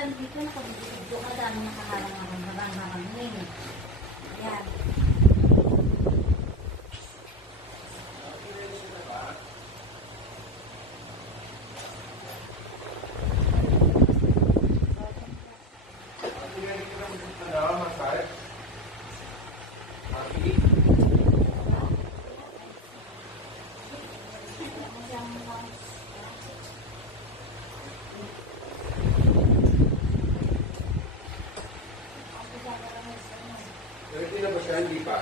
kami dito, nakabibigyo ka dami nakaharang ako na bangga kami. Ayan. Hindi na ba siya? Hindi pa.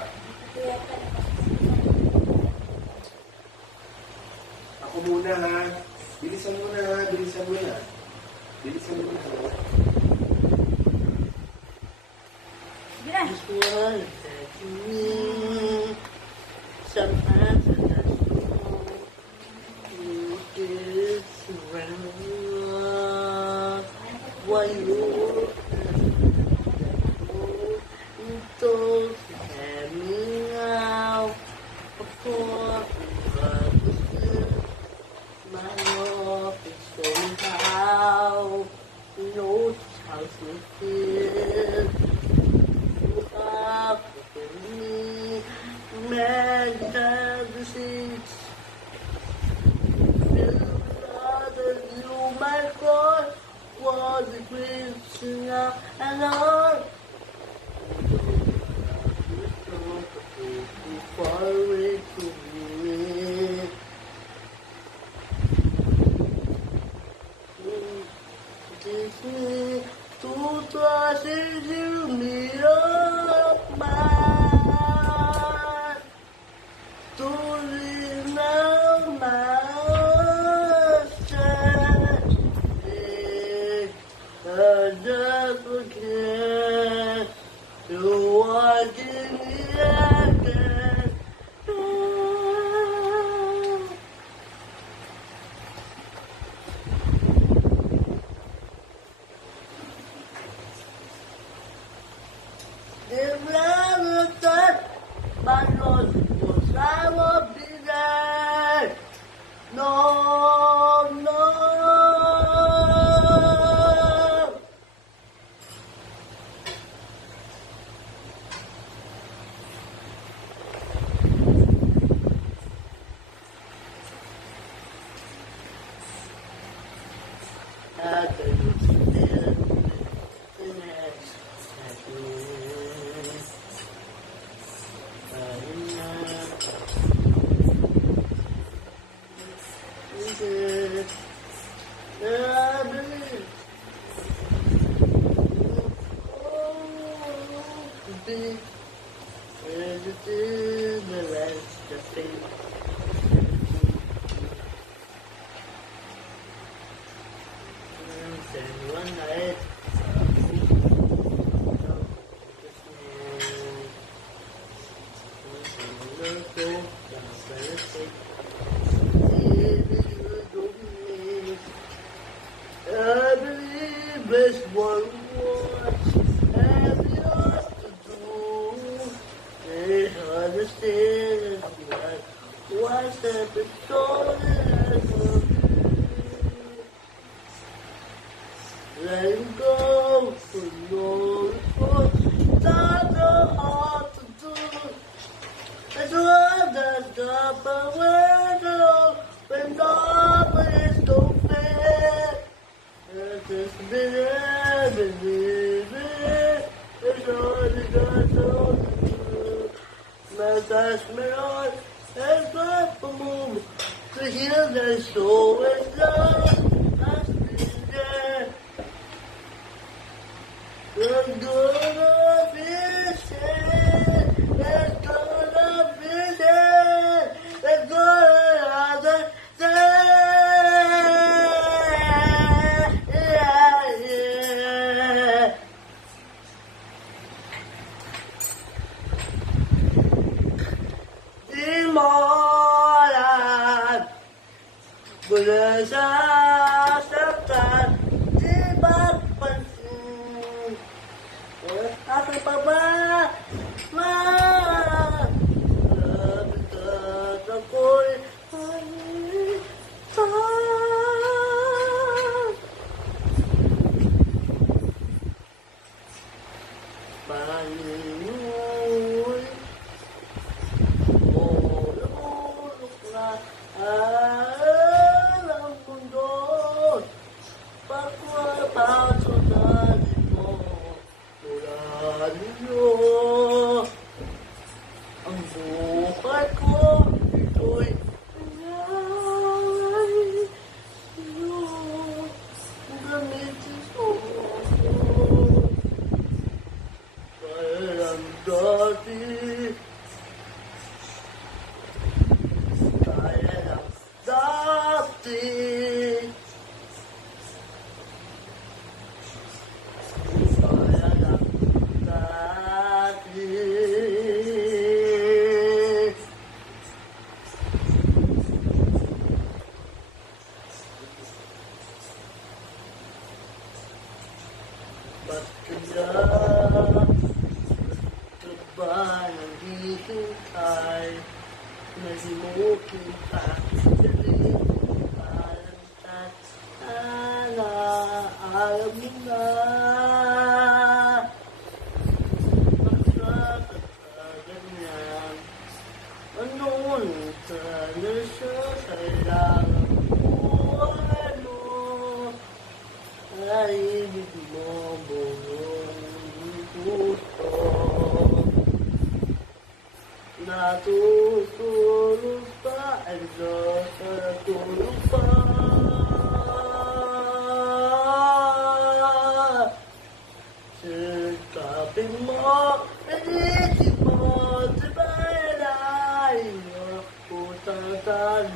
Ako muna ha. Bilisan mo na ha. Bilisan mo na. Bilisan mo na. Bila! This one that you need. Sometimes I just you get around while you're don't have me now before my love is somehow knows how to feel. You have to me, man, have the seats. Feel that you, my God, was the greatest now and all. Far away from me. This is two glasses you need of mine. To live now, my strength. I just forget to walk in the again. If never thought my Lord was I will be there. No, no. I could still one night, I believe there's one more have yours to do. They understand what's the story. Let him go for your report. That's so hard to do. It's one that's up and window when nobody is so fair. Just believe it. It's all you got to do. My touch me on and clap a move to hear that soul is love. I'm still there. Let's go to visit. Let's go to visit. Let's go to other side. Yeah, yeah. Di mo alam kung nasaan ako patunanin mo mula ninyo. Ang buhay ko, ito'y nangyari sa'yo. Gamitin mo ako. Kailan dati, kailan dati, kailan dati. Ba't kaya ito ba naghihintay na di mo kita galing palantat sana alam mo na magkakaganyan ano sana siya kailangan mo ano ay ibig mo buong puso natutulog pa ang Diyos natutulog pa sikapin mo isip mo sabay mo utang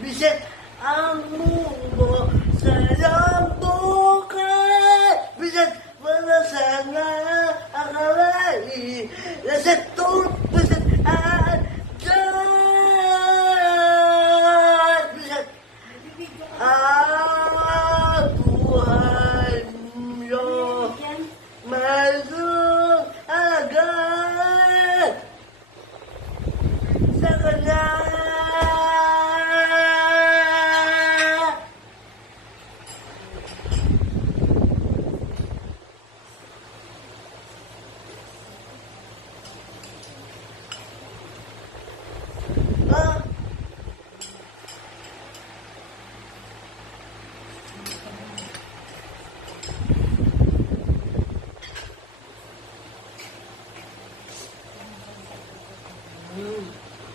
bisit ang mundo sa iyong buhay bisit wala sana akalain bisit bisit at Diyos bisit ang buhay mo Yan. mayroong agad sa kanya.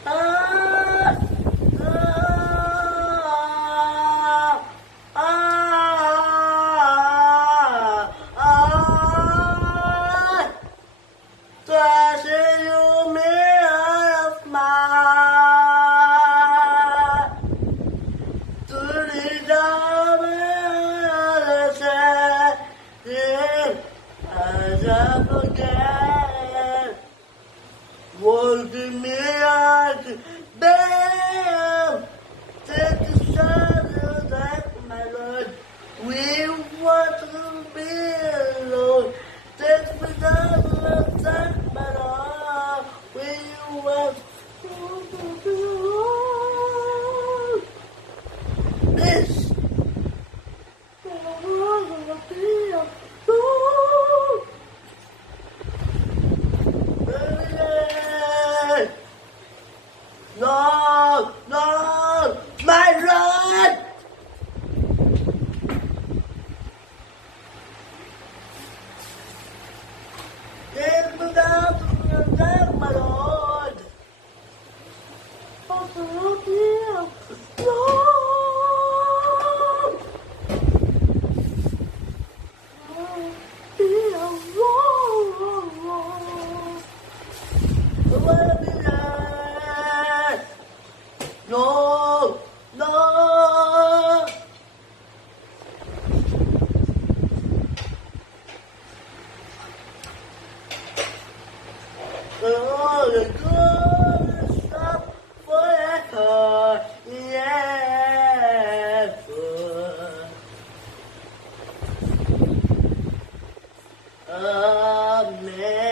Ah, ah, twice you may have mine to lead down as I forget. Holding me out, bam, take a shot of that, my Lord. We want to be alone. Take the shot of that, my Lord. We want to be alone. This, I want to be alone. No, no, my Lord! Take me down to the death, my Lord! Oh, dear, Lord! Oh, dear, Lord! No, no. Oh, the good stop forever. Yeah. Amen.